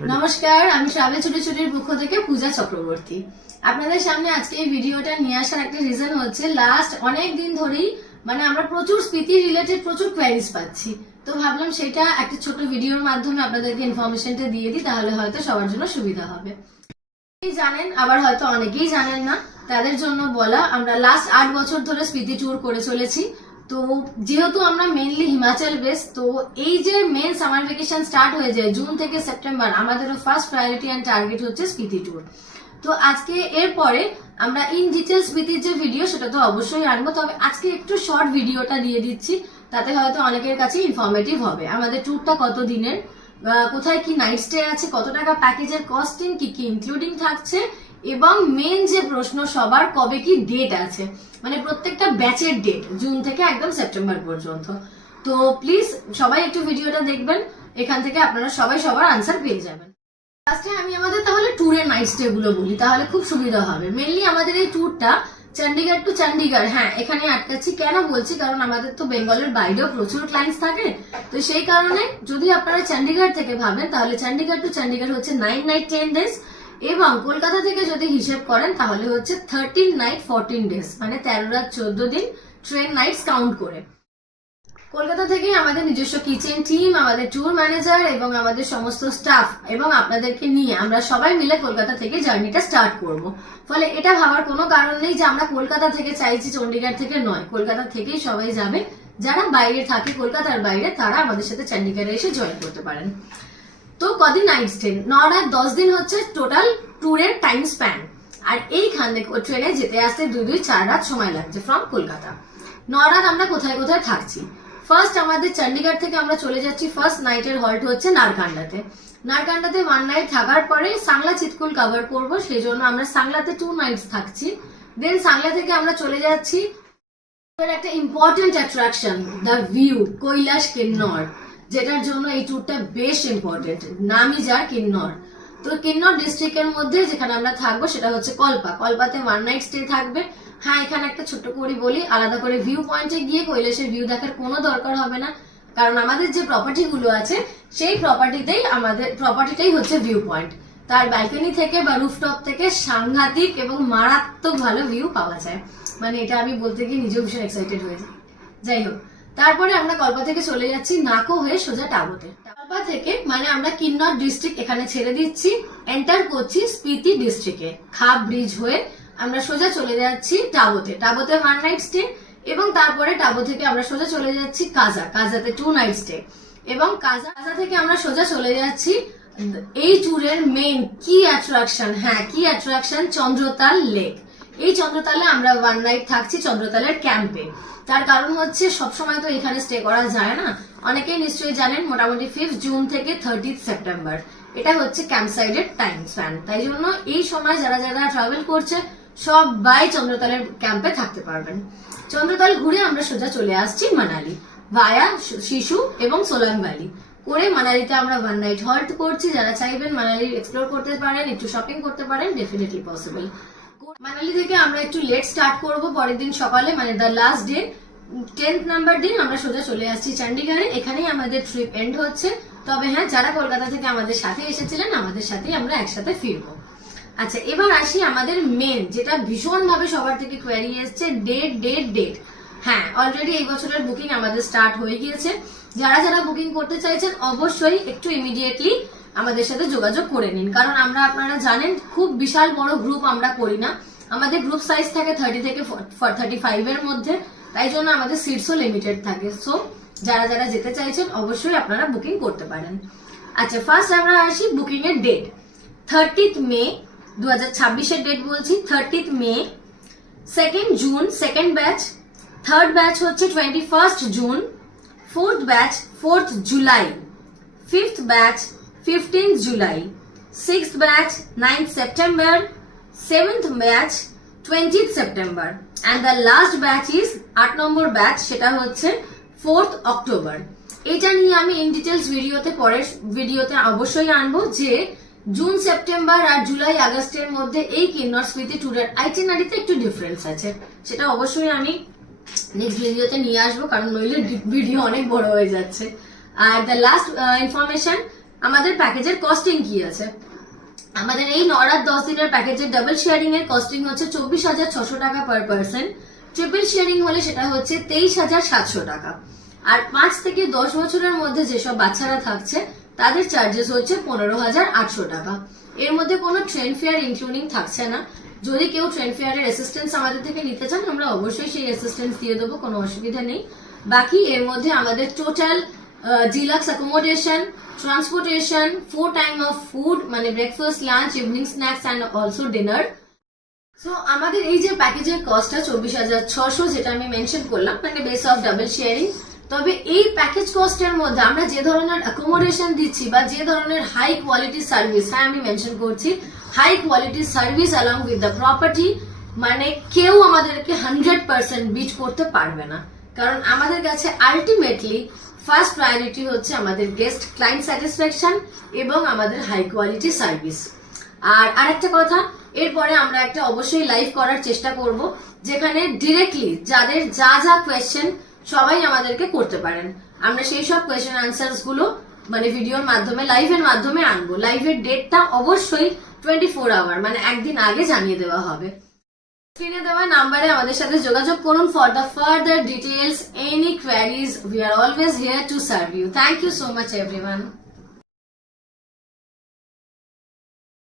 নমস্কার, আমি ট্রাভেল ছুটির পক্ষ থেকে পূজা চক্রবর্তী। আপনাদের সামনে আজকে এই ভিডিওটা নিয়ে আসার একটা রিজন হচ্ছে লাস্ট অনেক দিন ধরেই আমরা প্রচুর স্পিতি রিলেটেড প্রচুর কোয়েরিজ পাচ্ছি। তো ভাবলাম সেটা একটা ছোট ভিডিওর মাধ্যমে আপনাদেরকে ইনফরমেশনটা দিয়ে দিই, তাহলে হয়তো সবার জন্য সুবিধা হবে। জানেন, আবার হয়তো অনেকেই জানেন না, তাদের জন্য বলা, আমরা লাস্ট 8 বছর ধরে স্পিতি ট্যুর করে চলেছি। তো যেহেতু আমরা মেনলি হিমাচল বেস, তো এই যে মেন সামার ভ্যাকেশন স্টার্ট হয়ে যায় জুন থেকে সেপ্টেম্বর, আমাদেরও ফার্স্ট প্রায়োরিটি এন্ড টার্গেট হচ্ছে স্পিতি ট্যুর। তো আজকে এরপরে আমরা ইন ডিটেল স্পিতির যে ভিডিও সেটা তো অবশ্যই আনবো, তবে আজকে একটু শর্ট ভিডিওটা দিয়ে দিচ্ছি, তাতে হয়তো অনেকের কাছে ইনফরমেটিভ হবে। আমাদের ট্যুরটা কত দিনের, কোথায় কি নাইট স্টে আছে, কত টাকা প্যাকেজের কস্টিং, কি কি ইনক্লুডিং থাকছে, এবং মেন যে প্রশ্ন সবার, কবে কি ডেট আছে, প্রত্যেকটা ব্যাচের ডেট জুন থেকে একদম সেপ্টেম্বর পর্যন্ত। তো প্লিজ সবাই একটু ভিডিওটা দেখবেন, এখান থেকে আপনারা সবাই সবার আনসার পেয়ে যাবেন। ফার্স্টে আমি আমাদের তাহলে ট্যুরের নাইট স্টে গুলো বলি, তাহলে খুব সুবিধা হবে। মেনলি আমাদের এই ট্যুরটা চণ্ডীগড় টু চণ্ডীগড়, হ্যাঁ এখানে আটকাচ্ছি কেন বলছি, কারণ আমাদের তো বেঙ্গলের বাইরেও প্রচুর ক্লায়েন্টস থাকে। তো সেই কারণে যদি আপনারা চণ্ডীগড় থেকে ভাবেন, তাহলে চণ্ডীগড় টু চণ্ডীগড় হচ্ছে 9 নাইট 10 ডেজ, এবং কলকাতা থেকে যদি হিসেব করেন তাহলে হচ্ছে 13 নাইট 14 ডেজ, 13 রাত 14 দিন ট্রেন নাইটস কাউন্ট করে। কলকাতা থেকে আমাদের নিজস্ব কিচেন টিম, আমাদের ট্যুর ম্যানেজার এবং আমাদের সমস্ত স্টাফ এবং আপনাদেরকে নিয়ে আমরা সবাই মিলে কলকাতা থেকে জার্নিটা স্টার্ট করব। ফলে এটা ভাবার কোনো কারণ নেই যে আমরা কলকাতা থেকে চাইছি, চণ্ডীগড় থেকে নয়। কলকাতা থেকেই সবাই যাবে, যারা বাইরে থাকে কলকাতার বাইরে তারা আমাদের সাথে চণ্ডীগড়ে এসে জয়েন করতে পারেন। তো কদিন নাইট স্টে, 9 রাত 10 দিন হচ্ছে টোটাল ট্যুরের টাইম স্প্যান। আর এইখানে ট্রেনে যেতে আসতে 2-4 রাত সময় লাগছে ফ্রম কলকাতা। 9 রাত আমরা কোথায় কোথায় থাকছি। ফার্স্ট আমাদের চণ্ডীগড় থেকে আমরা চলে যাচ্ছি, ফার্স্ট নাইটের হল্ট হচ্ছে নারকান্ডাতে। নারকান্ডাতে 1 নাইট থাকার পরে সাংলা চিৎকুল কভার করব, সেই জন্য আমরা সাংলাতে 2 নাইটস থাকছি। দেন সাংলা থেকে আমরা চলে যাচ্ছি একটা important attraction, the view, Kailash Kinnaur, যেটার জন্য এই ট্যুরটা বেশ ইম্পর্টেন্ট। নামই যার কিন্নর। তো কিন্নর ডিস্ট্রিক্টের মধ্যে যেখানে আমরা থাকবো সেটা হচ্ছে কল্পা। কল্পাতে 1 নাইট স্টে থাকবে। হ্যাঁ, এখানে একটা ছোট্ট করে বলি, আলাদা করে ভিউ পয়েন্টে গিয়ে কৈলাসের ভিউ দেখার কোনো দরকার হবে না, কারণ আমাদের যে প্রপার্টি গুলো আছে সেই প্রপার্টিটাই হচ্ছে ভিউ পয়েন্ট। তার ব্যালকনি থেকে বা রুফটপ থেকে সাংঘাতিক এবং মারাত্মক ভালো ভিউ পাওয়া যায়। এটা আমি বলতে গিয়ে নিজেও ভীষণ এক্সাইটেড হয়ে যাই। যাই হোক, তারপরে আমরা কল্পা থেকে চলে যাচ্ছি নাকো হয়ে সোজা টাবোতে। কল্পা থেকে আমরা কিন্নর ডিস্ট্রিক্ট এখানে ছেড়ে দিচ্ছি, এন্টার করছি স্পিতি ডিস্ট্রিক্টে। খাপ ব্রিজ হয়ে আমরা সোজা চলে যাচ্ছি টাবোতে। টাবোতে 1 নাইট স্টে, এবং তারপরে টাবো থেকে আমরা সোজা চলে যাচ্ছি কাজাতে 2 নাইট স্টে, এবং কাজা থেকে আমরা সোজা চলে যাচ্ছি এই ট্যুরের মেইন কি অ্যাট্রাকশন, হ্যাঁ কি অ্যাট্রাকশন, চন্দ্রতাল লেক। এই চন্দ্রতালে আমরা 1 নাইট থাকছি চন্দ্রতালের ক্যাম্পে। তার কারণ হচ্ছে সবসময় তো এখানে স্টে করা যায় না, অনেকেই নিশ্চয়ই জানেন মোটামুটি 5 জুন থেকে 30 সেপ্টেম্বর এটা হচ্ছে ক্যাম্প সাইডের টাইম স্প্যান। তাই জন্য এই সময় যারা যারা ট্রাভেল করছে সবাই চন্দ্রতালের ক্যাম্পে থাকতে পারবেন। চন্দ্রতাল ঘুরে আমরা সোজা চলে আসছি মানালি ভায়া শিশু এবং সোলাং ভ্যালি করে। মানালিতে আমরা 1 নাইট হল্ট করছি। যারা চাইবেন মানালি এক্সপ্লোর করতে পারেন, একটু শপিং করতে পারেন, ডেফিনেটলি পসিবল। মানালি থেকে আমরা একটু লেট স্টার্ট করব পরের দিন সকালে, the last day 10th number দিন আমরা সোজা চলে আসছি চণ্ডীগড়ে। এখানেই আমাদের ট্রিপ এন্ড হচ্ছে। তবে হ্যাঁ, যারা কলকাতা থেকে আমাদের সাথে এসেছিলেন আমাদের সাথেই আমরা একসাথে ফিরবো। আচ্ছা, এবার আসি আমাদের মেন, যেটা ভীষণ ভাবে সবার থেকে কোয়েরি এসছে, ডেট। হ্যাঁ, অলরেডি এই বছরের বুকিং আমাদের স্টার্ট হয়ে গিয়েছে। যারা যারা বুকিং করতে চাইছেন অবশ্যই একটু ইমিডিয়েটলি আমাদের সাথে যোগাযোগ করে নিন, কারণ আপনারা জানেন খুব বিশাল বড় গ্রুপ আমরা করি না। আমাদের গ্রুপ সাইজ থাকে 30 থেকে 35 এর মধ্যে, তাই জন্য আমাদের সিটসও লিমিটেড থাকে। সো যারা যারা যেতে চাইছেন অবশ্যই আপনারা বুকিং করতে পারেন। আচ্ছা, ফার্স্ট আমরা আসি বুকিং এর ডেট। 30th মে 2026 এর ডেট বলছি, 30th মে। 2nd June second batch, third batch হচ্ছে 21st June, 4th batch 4th July, 5th batch 15th July, 6th batch 9th September, 7th batch 20th September, and the last batch is 8 number batch, সেটা হচ্ছে 4th October. এটা নিয়ে আমি in details পরের ভিডিওতে অবশ্যই আনবো, যে জুন সেপ্টেম্বর আর জুলাই আগস্টের মধ্যে এই কিন্নর স্মৃতি ট্যুরের আইটিনারিতে একটু ডিফারেন্স আছে। সেটা অবশ্যই আমি নেক্সট ভিডিওতে নিয়ে আসবো, কারণ নইলে ভিডিও অনেক বড় হয়ে যাচ্ছে। আর দ্য লাস্ট ইনফরমেশন, আমাদের প্যাকেজের কস্টিং কি আছে। আমাদের এই 9 রাত 10 দিনের প্যাকেজের ডাবল শেয়ারিং এর কস্টিং হচ্ছে 24,600 টাকা পার পার্সন। ট্রিপল শেয়ারিং হলে সেটা হচ্ছে 23,700 টাকা। আর 5 থেকে 10 বছরের মধ্যে যেসব বাচ্চারা থাকছে তাদের চার্জেস হচ্ছে 15,800 টাকা। এর মধ্যে কোনো ট্রেন ফেয়ার ইনক্লুডিং থাকছে না। যদি কেউ ট্রেন ফেয়ারের অ্যাসিস্ট্যান্স আমাদের থেকে নিতে চান আমরা অবশ্যই সেই অ্যাসিস্ট্যান্স দিয়ে দেবো, কোনো অসুবিধা নেই। বাকি এর মধ্যে আমাদের total deluxe accommodation, transportation, 4 time of food মানে breakfast, lunch, evening snacks and also dinner. So আমাদের এই যে প্যাকেজের কস্টটা 24,600 যেটা আমি মেনশন করলাম মানে বেস অফ ডাবল শেয়ারিং। তবে এই প্যাকেজ কস্টের মধ্যে আমরা যে ধরনের অ্যাকোমোডেশন দিচ্ছি বা যে ধরনের হাই কোয়ালিটি সার্ভিস, হ্যাঁ আমি মেনশন করছি high quality service along with the property, মানে কেউ আমাদেরকে 100% বিট করতে পারবে না। কারণ আমাদের কাছে আলটিমেটলি ফার্স্ট প্রায়োরিটি হচ্ছে আমাদের গেস্ট ক্লায়েন্ট স্যাটিসফ্যাকশন এবং আমাদের হাই কোয়ালিটি সার্ভিস। আর আরেকটা কথা, এরপরে আমরা একটা অবশ্যই লাইভ করার চেষ্টা করব যেখানে ডিরেক্টলি যাদের যা যা কোয়েশ্চেন সবাই আমাদেরকে করতে পারেন, আমরা সেই সব কোয়েশ্চেন আনসার্স গুলো মানে ভিডিওর মাধ্যমে লাইভের মাধ্যমে আনবো। লাইভের ডেটটা অবশ্যই 24 আওয়ার মানে একদিন আগে জানিয়ে দেওয়া হবে। স্ক্রিনে দেওয়া নাম্বারে আমাদের সাথে যোগাযোগ করুন for the further details, any queries, we are always here to serve you. Thank you so much everyone.